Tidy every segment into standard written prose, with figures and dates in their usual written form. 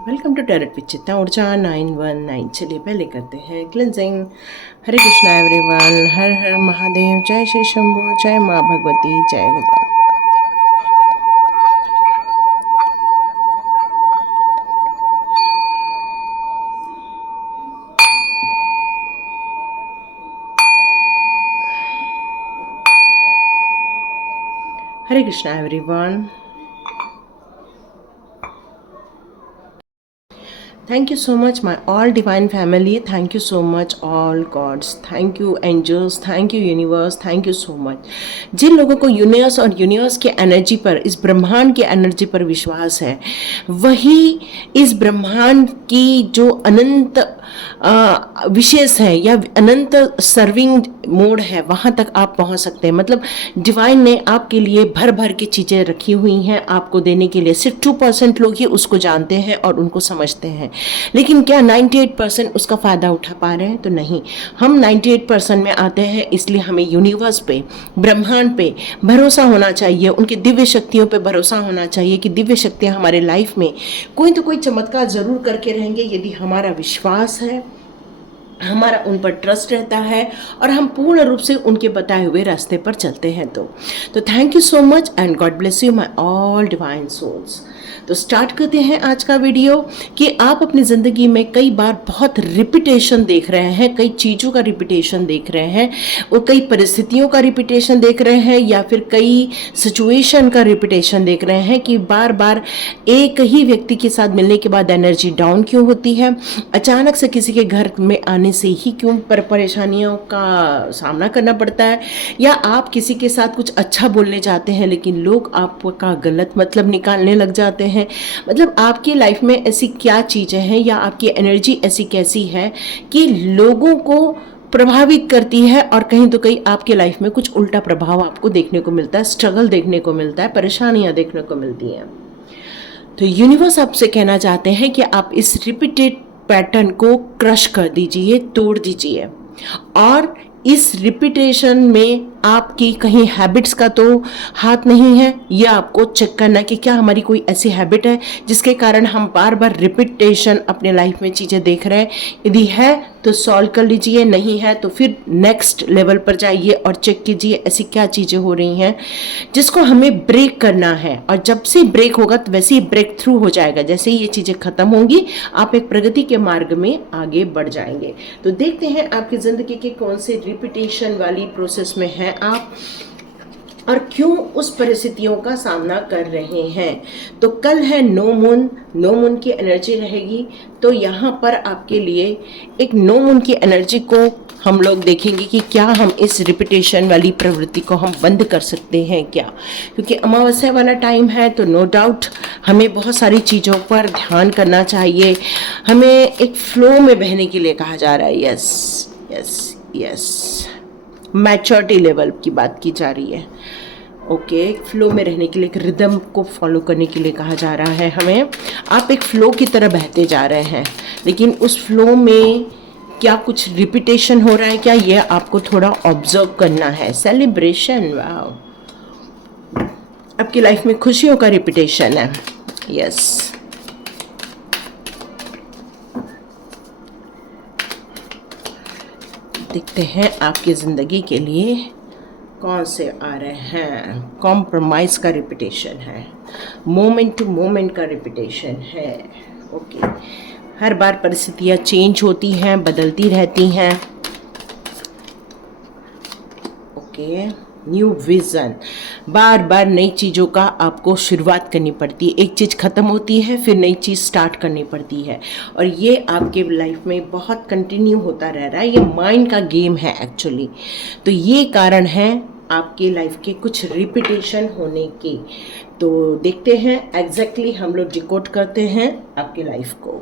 Welcome to tarot with चित्ता ऊर्जा 919। चलिए पहले करते हैं cleansing. Hare Krishna everyone, Har Har Mahadev, Jai Shri Shambhu, Jai Maa Bhagwati, Jai Gajanan. Hare Krishna everyone, thank you so much my all divine family, thank you so much all gods, thank you angels, thank you universe, thank you so much। जिन लोगों को universe और universe के एनर्जी पर, इस ब्रह्मांड के एनर्जी पर विश्वास है, वही इस ब्रह्मांड की जो अनंत विशेष है या अनंत सर्विंग मोड है, वहाँ तक आप पहुँच सकते हैं। मतलब डिवाइन ने आपके लिए भर भर के चीज़ें रखी हुई हैं आपको देने के लिए। सिर्फ 2% लोग ही उसको जानते हैं और उनको समझते हैं, लेकिन क्या 98% उसका फ़ायदा उठा पा रहे हैं? तो नहीं। हम 98% में आते हैं, इसलिए हमें यूनिवर्स पे, ब्रह्मांड पे भरोसा होना चाहिए, उनकी दिव्य शक्तियों पे भरोसा होना चाहिए कि दिव्य शक्तियाँ हमारे लाइफ में कोई तो कोई चमत्कार ज़रूर करके रहेंगे, यदि हमारा विश्वास है, हमारा उन पर ट्रस्ट रहता है और हम पूर्ण रूप से उनके बताए हुए रास्ते पर चलते हैं। तो thank you so much and God bless you my all divine souls. तो स्टार्ट करते हैं आज का वीडियो कि आप अपनी ज़िंदगी में कई बार बहुत रिपीटेशन देख रहे हैं, कई चीज़ों का रिपीटेशन देख रहे हैं, और कई परिस्थितियों का रिपीटेशन देख रहे हैं, या फिर कई सिचुएशन का रिपीटेशन देख रहे हैं कि बार बार एक ही व्यक्ति के साथ मिलने के बाद एनर्जी डाउन क्यों होती है, अचानक से किसी के घर में आने से ही क्यों परेशानियों का सामना करना पड़ता है, या आप किसी के साथ कुछ अच्छा बोलने जाते हैं लेकिन लोग आपका गलत मतलब निकालने लग जाते हैं। मतलब आपकी लाइफ में ऐसी क्या चीज़ें हैं या आपकी एनर्जी ऐसी कैसी है कि लोगों को प्रभावित करती है, और कहीं तो कहीं आपके लाइफ में कुछ उल्टा प्रभाव आपको देखने को मिलता है, स्ट्रगल देखने को मिलता है, परेशानियां देखने को मिलती हैं। तो यूनिवर्स आपसे कहना चाहते हैं कि आप इस रिपीटेड पैटर्न को क्रश कर दीजिए, तोड़ दीजिए, और इस रिपीटेशन में आपकी कहीं हैबिट्स का तो हाथ नहीं है। यह आपको चेक करना कि क्या हमारी कोई ऐसी हैबिट है जिसके कारण हम बार बार रिपीटेशन अपने लाइफ में चीज़ें देख रहे हैं। यदि है तो सॉल्व कर लीजिए, नहीं है तो फिर नेक्स्ट लेवल पर जाइए और चेक कीजिए ऐसी क्या चीज़ें हो रही हैं जिसको हमें ब्रेक करना है। और जब से ब्रेक होगा तो वैसे ही ब्रेक थ्रू हो जाएगा। जैसे ही ये चीज़ें ख़त्म होंगी, आप एक प्रगति के मार्ग में आगे बढ़ जाएंगे। तो देखते हैं आपकी ज़िंदगी के कौन से रिपीटेशन वाली प्रोसेस में है आप, और क्यों उस परिस्थितियों का सामना कर रहे हैं। तो कल है नो मून, नो मून की एनर्जी रहेगी। तो यहाँ पर आपके लिए एक नो मून की एनर्जी को हम लोग देखेंगे कि क्या हम इस रिपीटेशन वाली प्रवृत्ति को हम बंद कर सकते हैं क्या, क्योंकि अमावस्या वाला टाइम है। तो नो डाउट हमें बहुत सारी चीज़ों पर ध्यान करना चाहिए। हमें एक फ्लो में बहने के लिए कहा जा रहा है। Yes yes yes, maturity level की बात की जा रही है। ओके, फ्लो में रहने के लिए, एक रिदम को फॉलो करने के लिए कहा जा रहा है हमें। आप एक फ्लो की तरह बहते जा रहे हैं, लेकिन उस फ्लो में क्या कुछ रिपीटेशन हो रहा है क्या, ये आपको थोड़ा ऑब्जर्व करना है। सेलिब्रेशन, वाह, आपकी लाइफ में खुशियों का रिपीटेशन है। यस, देखते हैं आपकी ज़िंदगी के लिए कौन से आ रहे हैं। कॉम्प्रोमाइज़ का रिपीटेशन है, मोमेंट टू मोमेंट का रिपीटेशन है। ओके, हर बार परिस्थितियाँ चेंज होती हैं, बदलती रहती हैं। ओके, न्यू विज़न, बार बार नई चीज़ों का आपको शुरुआत करनी पड़ती है। एक चीज़ ख़त्म होती है, फिर नई चीज़ स्टार्ट करनी पड़ती है, और ये आपके लाइफ में बहुत कंटिन्यू होता रह रहा है। ये माइंड का गेम है एक्चुअली। तो ये कारण है आपके लाइफ के कुछ रिपीटेशन होने की। तो देखते हैं एग्जैक्टली हम लोग डिकोड करते हैं आपकी लाइफ को।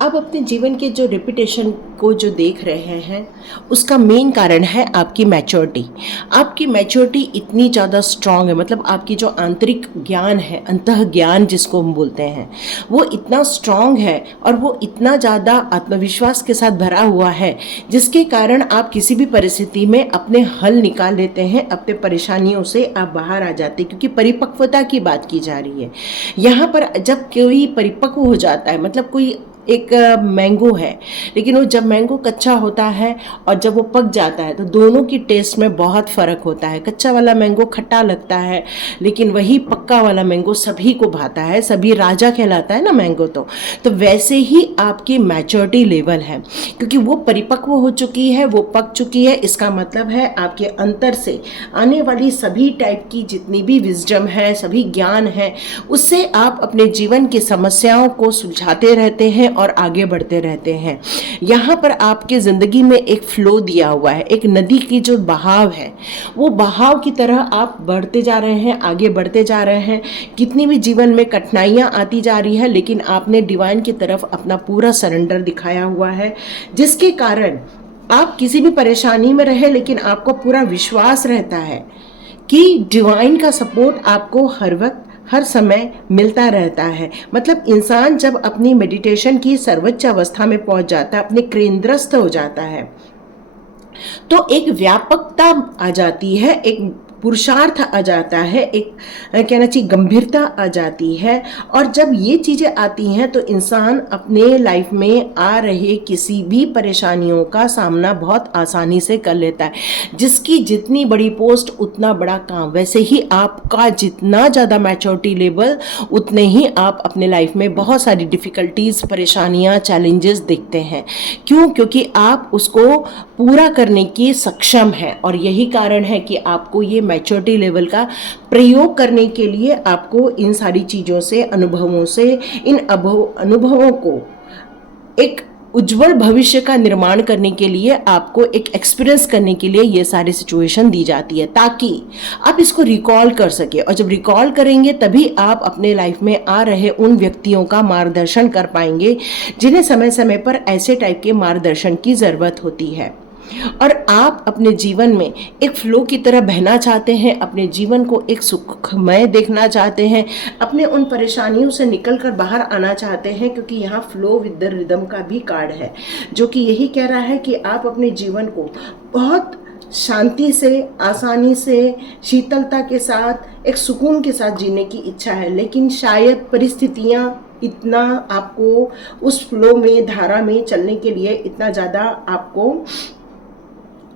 आप अपने जीवन के जो रेपुटेशन को जो देख रहे हैं, उसका मेन कारण है आपकी मैच्योरिटी। आपकी मैच्योरिटी इतनी ज़्यादा स्ट्रांग है, मतलब आपकी जो आंतरिक ज्ञान है, अंतः ज्ञान जिसको हम बोलते हैं, वो इतना स्ट्रांग है और वो इतना ज़्यादा आत्मविश्वास के साथ भरा हुआ है, जिसके कारण आप किसी भी परिस्थिति में अपने हल निकाल लेते हैं, अपने परेशानियों से आप बाहर आ जाते हैं, क्योंकि परिपक्वता की बात की जा रही है यहाँ पर। जब कोई परिपक्व हो जाता है, मतलब कोई एक मैंगो है, लेकिन वो जब मैंगो कच्चा होता है और जब वो पक जाता है तो दोनों की टेस्ट में बहुत फ़र्क होता है। कच्चा वाला मैंगो खट्टा लगता है, लेकिन वही पक्का वाला मैंगो सभी को भाता है, सभी राजा कहलाता है ना मैंगो। तो वैसे ही आपकी मैच्योरिटी लेवल है, क्योंकि वो परिपक्व हो चुकी है, वो पक चुकी है। इसका मतलब है आपके अंतर से आने वाली सभी टाइप की जितनी भी विजडम है, सभी ज्ञान है, उससे आप अपने जीवन की समस्याओं को सुलझाते रहते हैं और आगे बढ़ते रहते हैं। यहाँ पर आपके ज़िंदगी में एक फ्लो दिया हुआ है, एक नदी की जो बहाव है, वो बहाव की तरह आप बढ़ते जा रहे हैं, आगे बढ़ते जा रहे हैं। कितनी भी जीवन में कठिनाइयाँ आती जा रही है, लेकिन आपने डिवाइन की तरफ अपना पूरा सरेंडर दिखाया हुआ है, जिसके कारण आप किसी भी परेशानी में रहे, लेकिन आपको पूरा विश्वास रहता है कि डिवाइन का सपोर्ट आपको हर वक्त हर समय मिलता रहता है। मतलब इंसान जब अपनी मेडिटेशन की सर्वोच्च अवस्था में पहुंच जाता है, अपने केंद्रस्थ हो जाता है, तो एक व्यापकता आ जाती है, एक पुरुषार्थ आ जाता है, एक कहना चाहिए गंभीरता आ जाती है। और जब ये चीज़ें आती हैं तो इंसान अपने लाइफ में आ रहे किसी भी परेशानियों का सामना बहुत आसानी से कर लेता है। जिसकी जितनी बड़ी पोस्ट उतना बड़ा काम। वैसे ही आपका जितना ज़्यादा मैच्योरिटी लेवल, उतने ही आप अपने लाइफ में बहुत सारी डिफ़िकल्टीज़, परेशानियाँ, चैलेंजेस देखते हैं। क्यों? क्योंकि आप उसको पूरा करने की सक्षम है, और यही कारण है कि आपको ये मैच्योरिटी लेवल का प्रयोग करने के लिए आपको इन सारी चीज़ों से, अनुभवों से, इन अनुभवों को एक उज्जवल भविष्य का निर्माण करने के लिए, आपको एक एक्सपीरियंस करने के लिए ये सारी सिचुएशन दी जाती है, ताकि आप इसको रिकॉल कर सके। और जब रिकॉल करेंगे तभी आप अपने लाइफ में आ रहे उन व्यक्तियों का मार्गदर्शन कर पाएंगे, जिन्हें समय समय पर ऐसे टाइप के मार्गदर्शन की ज़रूरत होती है। और आप अपने जीवन में एक फ्लो की तरह बहना चाहते हैं, अपने जीवन को एक सुखमय देखना चाहते हैं, अपने उन परेशानियों से निकलकर बाहर आना चाहते हैं, क्योंकि यहाँ फ्लो विद द रिदम का भी कार्ड है, जो कि यही कह रहा है कि आप अपने जीवन को बहुत शांति से, आसानी से, शीतलता के साथ, एक सुकून के साथ जीने की इच्छा है। लेकिन शायद परिस्थितियाँ इतना आपको उस फ्लो में, धारा में चलने के लिए इतना ज़्यादा आपको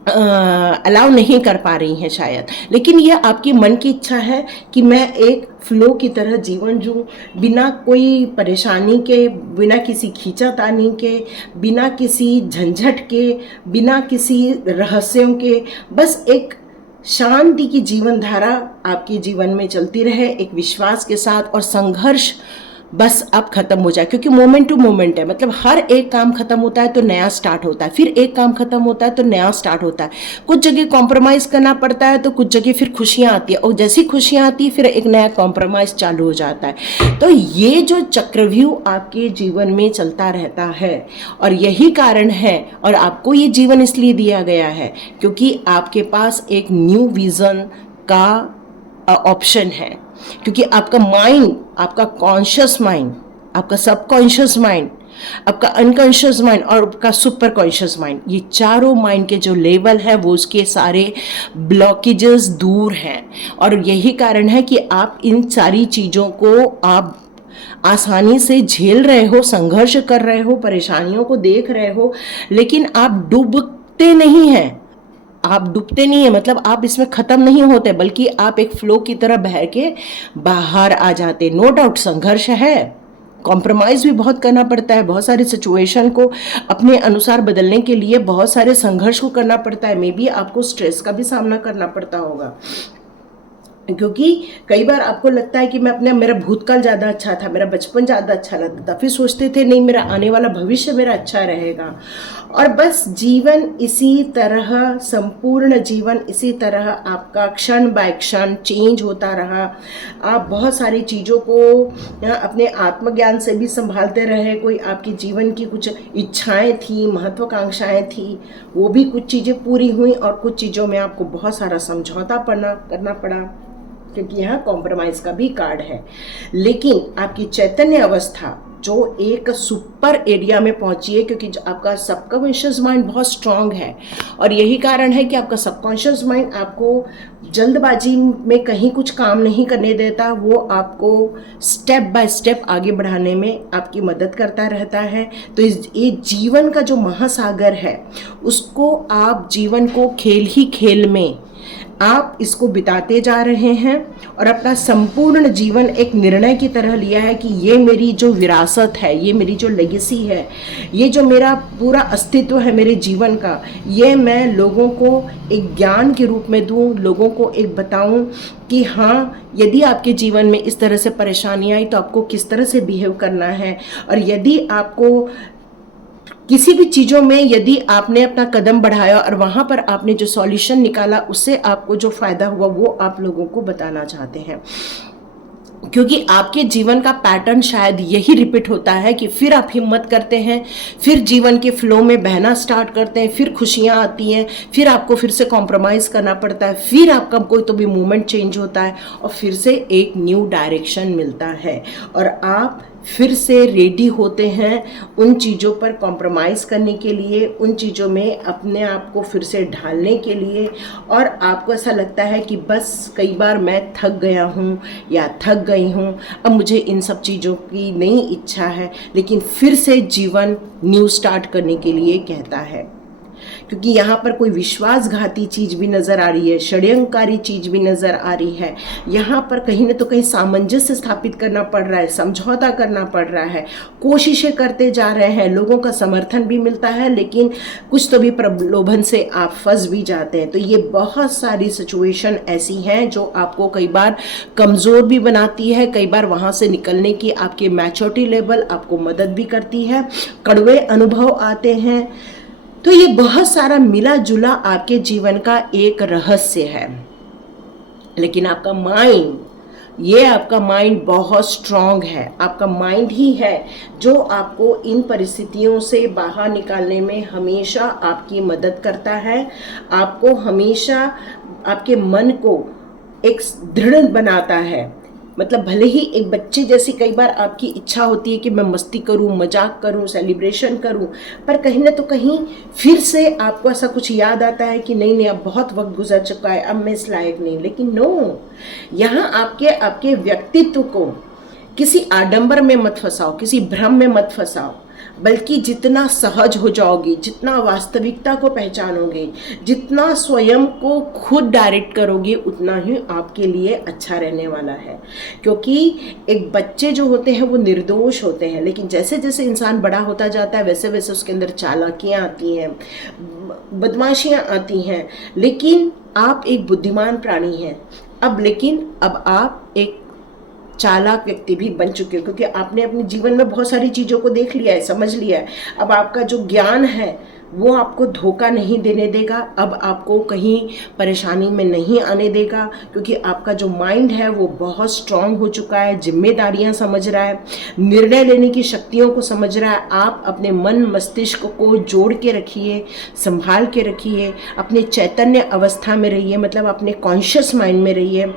अलाउ नहीं कर पा रही हैं शायद। लेकिन यह आपकी मन की इच्छा है कि मैं एक फ्लो की तरह जीवन जीऊँ, बिना कोई परेशानी के, बिना किसी खींचातानी के, बिना किसी झंझट के, बिना किसी रहस्यों के, बस एक शांति की जीवन धारा आपके जीवन में चलती रहे, एक विश्वास के साथ। और संघर्ष बस अब खत्म हो जाए, क्योंकि मोमेंट टू मोमेंट है। मतलब हर एक काम खत्म होता है तो नया स्टार्ट होता है, फिर एक काम खत्म होता है तो नया स्टार्ट होता है। कुछ जगह कॉम्प्रोमाइज़ करना पड़ता है, तो कुछ जगह फिर खुशियाँ आती है, और जैसी खुशियाँ आती है फिर एक नया कॉम्प्रोमाइज़ चालू हो जाता है। तो ये जो चक्रव्यूह आपके जीवन में चलता रहता है, और यही कारण है, और आपको ये जीवन इसलिए दिया गया है क्योंकि आपके पास एक न्यू विज़न का ऑप्शन है। क्योंकि आपका माइंड, आपका कॉन्शियस माइंड, आपका सबकॉन्शियस माइंड, आपका अनकॉन्शियस माइंड और आपका सुपर कॉन्शियस माइंड, ये चारों माइंड के जो लेवल है वो उसके सारे ब्लॉकेजेस दूर हैं। और यही कारण है कि आप इन सारी चीज़ों को आप आसानी से झेल रहे हो, संघर्ष कर रहे हो, परेशानियों को देख रहे हो, लेकिन आप डूबते नहीं हैं। आप डूबते नहीं है, मतलब आप इसमें ख़त्म नहीं होते, बल्कि आप एक फ्लो की तरह बह के बाहर आ जाते। नो डाउट संघर्ष है, कॉम्प्रोमाइज़ भी बहुत करना पड़ता है, बहुत सारी सिचुएशन को अपने अनुसार बदलने के लिए बहुत सारे संघर्ष को करना पड़ता है। मे बी आपको स्ट्रेस का भी सामना करना पड़ता होगा, क्योंकि कई बार आपको लगता है कि मैं अपने मेरा भूतकाल ज़्यादा अच्छा था, मेरा बचपन ज़्यादा अच्छा लगता था, फिर सोचते थे नहीं मेरा आने वाला भविष्य मेरा अच्छा रहेगा। और बस जीवन इसी तरह, संपूर्ण जीवन इसी तरह आपका क्षण बाय क्षण चेंज होता रहा। आप बहुत सारी चीज़ों को अपने आत्मज्ञान से भी संभालते रहे। कोई आपके जीवन की कुछ इच्छाएं थी, महत्वाकांक्षाएं थी, वो भी कुछ चीज़ें पूरी हुई और कुछ चीज़ों में आपको बहुत सारा समझौता करना पड़ा, क्योंकि यहाँ कॉम्प्रोमाइज़ का भी कार्ड है। लेकिन आपकी चैतन्य अवस्था जो एक सुपर एरिया में पहुंची है, क्योंकि आपका सबकॉन्शियस माइंड बहुत स्ट्रांग है और यही कारण है कि आपका सबकॉन्शियस माइंड आपको जल्दबाजी में कहीं कुछ काम नहीं करने देता। वो आपको स्टेप बाय स्टेप आगे बढ़ाने में आपकी मदद करता रहता है। तो ये जीवन का जो महासागर है, उसको आप जीवन को खेल ही खेल में आप इसको बिताते जा रहे हैं और अपना संपूर्ण जीवन एक निर्णय की तरह लिया है कि ये मेरी जो विरासत है, ये मेरी जो लेगेसी है, ये जो मेरा पूरा अस्तित्व है मेरे जीवन का, ये मैं लोगों को एक ज्ञान के रूप में दूं, लोगों को एक बताऊं कि हाँ, यदि आपके जीवन में इस तरह से परेशानी आई तो आपको किस तरह से बिहेव करना है। और यदि आपको किसी भी चीज़ों में यदि आपने अपना कदम बढ़ाया और वहाँ पर आपने जो सॉल्यूशन निकाला, उससे आपको जो फ़ायदा हुआ वो आप लोगों को बताना चाहते हैं। क्योंकि आपके जीवन का पैटर्न शायद यही रिपीट होता है कि फिर आप हिम्मत करते हैं, फिर जीवन के फ्लो में बहना स्टार्ट करते हैं, फिर खुशियाँ आती हैं, फिर आपको फिर से कॉम्प्रोमाइज़ करना पड़ता है, फिर आपका कोई तो भी मूवमेंट चेंज होता है और फिर से एक न्यू डायरेक्शन मिलता है और आप फिर से रेडी होते हैं उन चीज़ों पर कॉम्प्रोमाइज़ करने के लिए, उन चीज़ों में अपने आप को फिर से ढालने के लिए। और आपको ऐसा लगता है कि बस कई बार मैं थक गया हूँ या थक गई हूँ, अब मुझे इन सब चीज़ों की नहीं इच्छा है, लेकिन फिर से जीवन न्यू स्टार्ट करने के लिए कहता है। क्योंकि यहाँ पर कोई विश्वासघाती चीज़ भी नज़र आ रही है, षड्यंत्रकारी चीज़ भी नज़र आ रही है। यहाँ पर कहीं न तो कहीं सामंजस्य स्थापित करना पड़ रहा है, समझौता करना पड़ रहा है, कोशिशें करते जा रहे हैं, लोगों का समर्थन भी मिलता है, लेकिन कुछ तो भी प्रलोभन से आप फंस भी जाते हैं। तो ये बहुत सारी सिचुएशन ऐसी हैं जो आपको कई बार कमज़ोर भी बनाती है, कई बार वहाँ से निकलने की आपके मैच्योरिटी लेवल आपको मदद भी करती है, कड़वे अनुभव आते हैं। तो ये बहुत सारा मिला जुला आपके जीवन का एक रहस्य है। लेकिन आपका माइंड बहुत स्ट्रांग है। आपका माइंड ही है जो आपको इन परिस्थितियों से बाहर निकालने में हमेशा आपकी मदद करता है, आपको हमेशा आपके मन को एक दृढ़ बनाता है। मतलब भले ही एक बच्चे जैसी कई बार आपकी इच्छा होती है कि मैं मस्ती करूं, मजाक करूं, सेलिब्रेशन करूं, पर कहीं ना तो कहीं फिर से आपको ऐसा कुछ याद आता है कि नहीं अब बहुत वक्त गुजर चुका है, अब मैं इस लायक नहीं। लेकिन नो, यहाँ आपके व्यक्तित्व को किसी आडंबर में मत फंसाओ, किसी भ्रम में मत फंसाओ, बल्कि जितना सहज हो जाओगे, जितना वास्तविकता को पहचानोगे, जितना स्वयं को खुद डायरेक्ट करोगे, उतना ही आपके लिए अच्छा रहने वाला है। क्योंकि एक बच्चे जो होते हैं वो निर्दोष होते हैं, लेकिन जैसे जैसे इंसान बड़ा होता जाता है वैसे वैसे उसके अंदर चालाकियाँ आती हैं, बदमाशियाँ आती हैं। लेकिन आप एक बुद्धिमान प्राणी हैं अब आप एक चालाक व्यक्ति भी बन चुके हो, क्योंकि आपने अपने जीवन में बहुत सारी चीज़ों को देख लिया है, समझ लिया है। अब आपका जो ज्ञान है वो आपको धोखा नहीं देने देगा, अब आपको कहीं परेशानी में नहीं आने देगा, क्योंकि आपका जो माइंड है वो बहुत स्ट्रांग हो चुका है, जिम्मेदारियां समझ रहा है, निर्णय लेने की शक्तियों को समझ रहा है। आप अपने मन मस्तिष्क को जोड़ के रखिए, संभाल के रखिए, अपने चैतन्य अवस्था में रहिए, मतलब अपने कॉन्शियस माइंड में रहिए।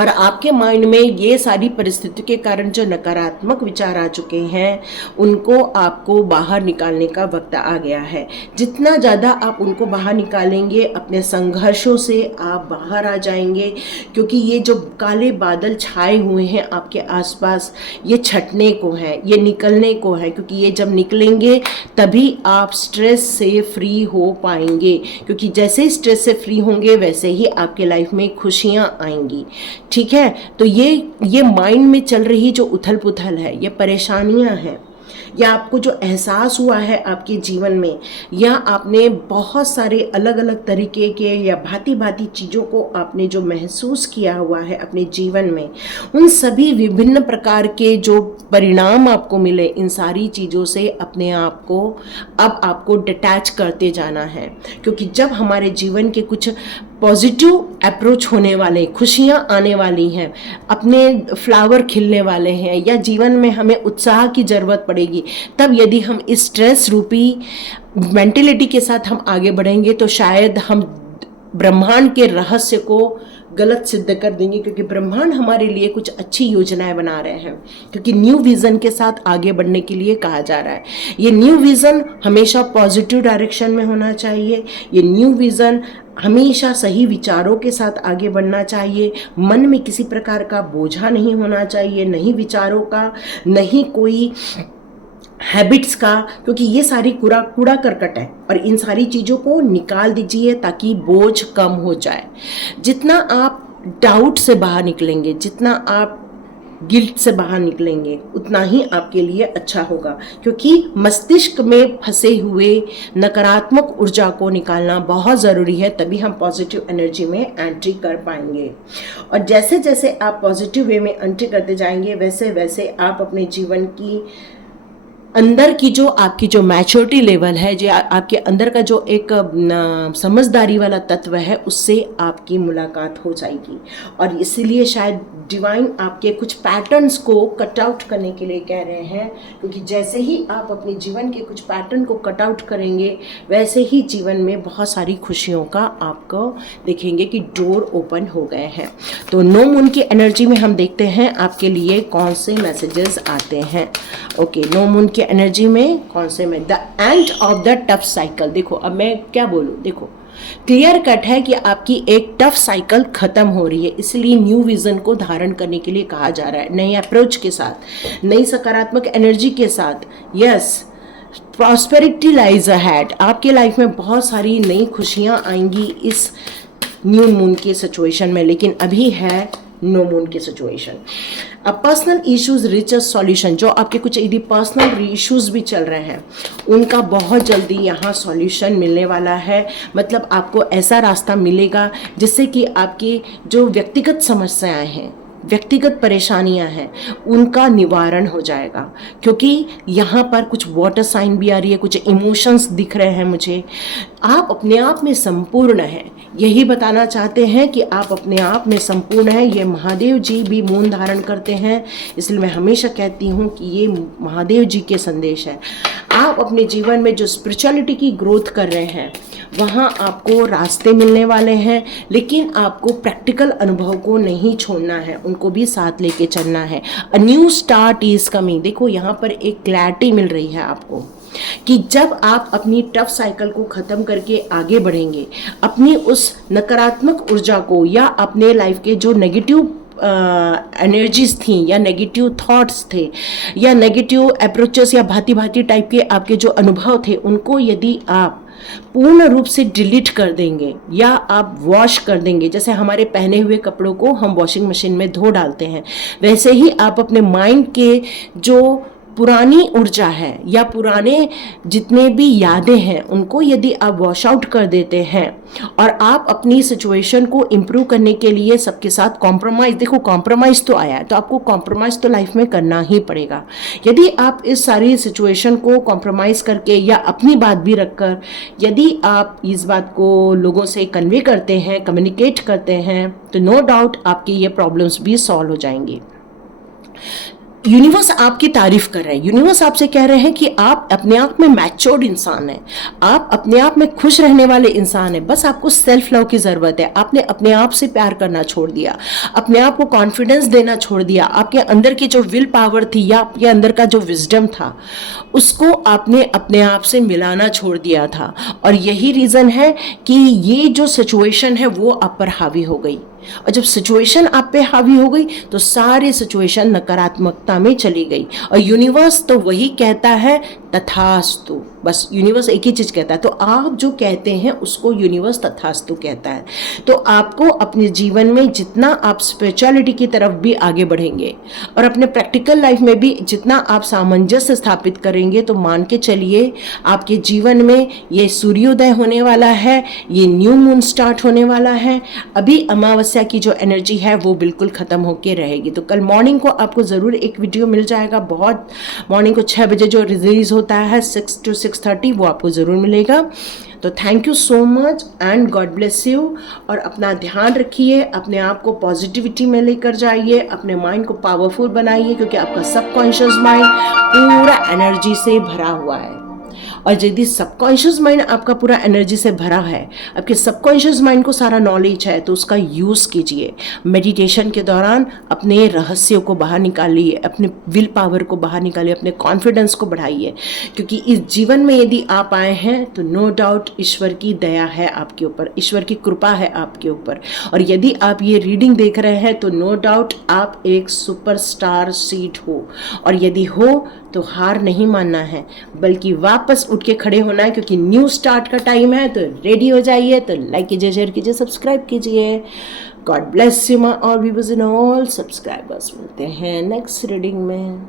और आपके माइंड में ये सारी परिस्थितियों के कारण जो नकारात्मक विचार आ चुके हैं उनको आपको बाहर निकालने का वक्त आ गया है। जितना ज़्यादा आप उनको बाहर निकालेंगे, अपने संघर्षों से आप बाहर आ जाएंगे, क्योंकि ये जो काले बादल छाए हुए हैं आपके आसपास, ये छटने को है, ये निकलने को है, क्योंकि ये जब निकलेंगे तभी आप स्ट्रेस से फ्री हो पाएंगे। क्योंकि जैसे स्ट्रेस से फ्री होंगे वैसे ही आपके लाइफ में खुशियाँ आएंगी। ठीक है, तो ये माइंड में चल रही जो उथल पुथल है, ये परेशानियां हैं, या आपको जो एहसास हुआ है आपके जीवन में, या आपने बहुत सारे अलग अलग तरीके के या भांति भांति चीज़ों को आपने जो महसूस किया हुआ है अपने जीवन में, उन सभी विभिन्न प्रकार के जो परिणाम आपको मिले, इन सारी चीज़ों से अपने आप को अब आपको डिटैच करते जाना है। क्योंकि जब हमारे जीवन के कुछ पॉजिटिव अप्रोच होने वाले, खुशियाँ आने वाली हैं, अपने फ्लावर खिलने वाले हैं, या जीवन में हमें उत्साह की ज़रूरत पड़ेगी, तब यदि हम इस स्ट्रेस रूपी मेंटेलिटी के साथ हम आगे बढ़ेंगे तो शायद हम ब्रह्मांड के रहस्य को गलत सिद्ध कर देंगे। क्योंकि ब्रह्मांड हमारे लिए कुछ अच्छी योजनाएं बना रहे हैं, क्योंकि न्यू विज़न के साथ आगे बढ़ने के लिए कहा जा रहा है। ये न्यू विज़न हमेशा पॉजिटिव डायरेक्शन में होना चाहिए। ये न्यू विज़न हमेशा सही विचारों के साथ आगे बढ़ना चाहिए। मन में किसी प्रकार का बोझा नहीं होना चाहिए, नहीं विचारों का, नहीं कोई हैबिट्स का, क्योंकि ये सारी कूड़ा करकट है और इन सारी चीज़ों को निकाल दीजिए ताकि बोझ कम हो जाए। जितना आप डाउट से बाहर निकलेंगे, जितना आप गिल्ट से बाहर निकलेंगे, उतना ही आपके लिए अच्छा होगा। क्योंकि मस्तिष्क में फंसे हुए नकारात्मक ऊर्जा को निकालना बहुत ज़रूरी है, तभी हम पॉजिटिव एनर्जी में एंट्री कर पाएंगे। और जैसे जैसे आप पॉजिटिव वे में एंट्री करते जाएंगे, वैसे वैसे आप अपने जीवन की अंदर की जो आपकी जो मैच्योरिटी लेवल है, जो आपके अंदर का जो एक समझदारी वाला तत्व है, उससे आपकी मुलाकात हो जाएगी। और इसीलिए शायद डिवाइन आपके कुछ पैटर्न्स को कट आउट करने के लिए कह रहे हैं, क्योंकि जैसे ही आप अपने जीवन के कुछ पैटर्न को कट आउट करेंगे, वैसे ही जीवन में बहुत सारी खुशियों का आपको देखेंगे कि डोर ओपन हो गए हैं। तो नो मून की एनर्जी में हम देखते हैं आपके लिए कौन से मैसेजेस आते हैं। ओके, नो मून की एनर्जी में कौन से में the end of the tough cycle. देखो अब मैं क्या बोलूँ, देखो क्लियर कट है कि आपकी एक टफ साइकिल खत्म हो रही है, इसलिए न्यू विजन को धारण करने के लिए कहा जा रहा है, नई अप्रोच के साथ, नई सकारात्मक एनर्जी के साथ। Yes, prosperity lies ahead. आपके लाइफ में बहुत सारी नई खुशियाँ आएंगी इस न्यू मून के सिचुएशन में, लेकिन अभी है नो मून की सिचुएशन। अब पर्सनल इश्यूज रिच सॉल्यूशन, जो आपके कुछ यदि पर्सनल इश्यूज भी चल रहे हैं, उनका बहुत जल्दी यहाँ सॉल्यूशन मिलने वाला है। मतलब आपको ऐसा रास्ता मिलेगा जिससे कि आपकी जो व्यक्तिगत समस्याएं हैं, व्यक्तिगत परेशानियां हैं, उनका निवारण हो जाएगा। क्योंकि यहाँ पर कुछ वाटर साइन भी आ रही है, कुछ इमोशंस दिख रहे हैं मुझे। आप अपने आप में संपूर्ण हैं, यही बताना चाहते हैं कि आप अपने आप में संपूर्ण हैं। ये महादेव जी भी मून धारण करते हैं, इसलिए मैं हमेशा कहती हूँ कि ये महादेव जी के संदेश है। आप अपने जीवन में जो स्पिरिचुअलिटी की ग्रोथ कर रहे हैं, वहाँ आपको रास्ते मिलने वाले हैं, लेकिन आपको प्रैक्टिकल अनुभव को नहीं छोड़ना है, उनको भी साथ लेके चलना है। A new start is coming. देखो यहाँ पर एक क्लैरिटी मिल रही है आपको कि जब आप अपनी टफ साइकिल को ख़त्म करके आगे बढ़ेंगे, अपनी उस नकारात्मक ऊर्जा को या अपने लाइफ के जो नेगेटिव एनर्जीज थी या नेगेटिव थॉट्स थे या नेगेटिव अप्रोचेस या भांति भांति टाइप के आपके जो अनुभव थे, उनको यदि आप पूर्ण रूप से डिलीट कर देंगे या आप वॉश कर देंगे, जैसे हमारे पहने हुए कपड़ों को हम वॉशिंग मशीन में धो डालते हैं, वैसे ही आप अपने माइंड के जो पुरानी ऊर्जा है या पुराने जितने भी यादें हैं, उनको यदि आप वॉश आउट कर देते हैं और आप अपनी सिचुएशन को इम्प्रूव करने के लिए सबके साथ कॉम्प्रोमाइज़, देखो कॉम्प्रोमाइज़ तो आया है तो आपको कॉम्प्रोमाइज़ तो लाइफ में करना ही पड़ेगा। यदि आप इस सारी सिचुएशन को कॉम्प्रोमाइज़ करके या अपनी बात भी रखकर यदि आप इस बात को लोगों से कन्वे करते हैं, कम्युनिकेट करते हैं, तो नो डाउट आपकी ये प्रॉब्लम्स भी सॉल्व हो जाएंगी। यूनिवर्स आपकी तारीफ कर रहे हैं, यूनिवर्स आपसे कह रहे हैं कि आप अपने आप में मैच्योर्ड इंसान हैं, आप अपने आप में खुश रहने वाले इंसान हैं। बस आपको सेल्फ लव की ज़रूरत है। आपने अपने आप से प्यार करना छोड़ दिया, अपने आप को कॉन्फिडेंस देना छोड़ दिया, आपके अंदर की जो विल पावर थी या आपके अंदर का जो विजडम था, उसको आपने अपने आप से मिलाना छोड़ दिया था। और यही रीज़न है कि ये जो सिचुएशन है वो आप पर हावी हो गई, और जब सिचुएशन आप पे हावी हो गई तो सारी सिचुएशन नकारात्मकता में चली गई। और यूनिवर्स तो वही कहता है तथास्तु, बस यूनिवर्स एक ही चीज़ कहता है। तो आप जो कहते हैं उसको यूनिवर्स तथास्तु कहता है। तो आपको अपने जीवन में जितना आप स्पिरिचुअलिटी की तरफ भी आगे बढ़ेंगे और अपने प्रैक्टिकल लाइफ में भी जितना आप सामंजस्य स्थापित करेंगे, तो मान के चलिए आपके जीवन में ये सूर्योदय होने वाला है, ये न्यू मून स्टार्ट होने वाला है। अभी अमावस्या की जो एनर्जी है वो बिल्कुल ख़त्म होके रहेगी। तो कल मॉर्निंग को आपको ज़रूर एक वीडियो मिल जाएगा, बहुत मॉर्निंग को 6 बजे जो रिलीज़ होता है 6 to 6:30, वो आपको ज़रूर मिलेगा। तो thank you so much and God bless you. और अपना ध्यान रखिए, अपने आप को पॉजिटिविटी में लेकर जाइए, अपने माइंड को पावरफुल बनाइए, क्योंकि आपका सबकॉन्शियस माइंड पूरा एनर्जी से भरा हुआ है। और यदि सबकॉन्शियस माइंड आपका पूरा एनर्जी से भरा है, आपके सबकॉन्शियस माइंड को सारा नॉलेज है, तो उसका यूज़ कीजिए। मेडिटेशन के दौरान अपने रहस्यों को बाहर निकालिए, अपने विल पावर को बाहर निकालिए, अपने कॉन्फिडेंस को बढ़ाइए, क्योंकि इस जीवन में यदि आप आए हैं तो नो डाउट ईश्वर की दया है आपके ऊपर, ईश्वर की कृपा है आपके ऊपर। और यदि आप ये रीडिंग देख रहे हैं तो नो डाउट आप एक सुपरस्टार सीड हो, और यदि हो तो हार नहीं मानना है, बल्कि वापस उठ के खड़े होना है, क्योंकि न्यू स्टार्ट का टाइम है। तो रेडी हो जाइए, तो लाइक कीजिए, शेयर कीजिए, सब्सक्राइब कीजिए। God bless you my all viewers and all subscribers. मिलते हैं नेक्स्ट रीडिंग में।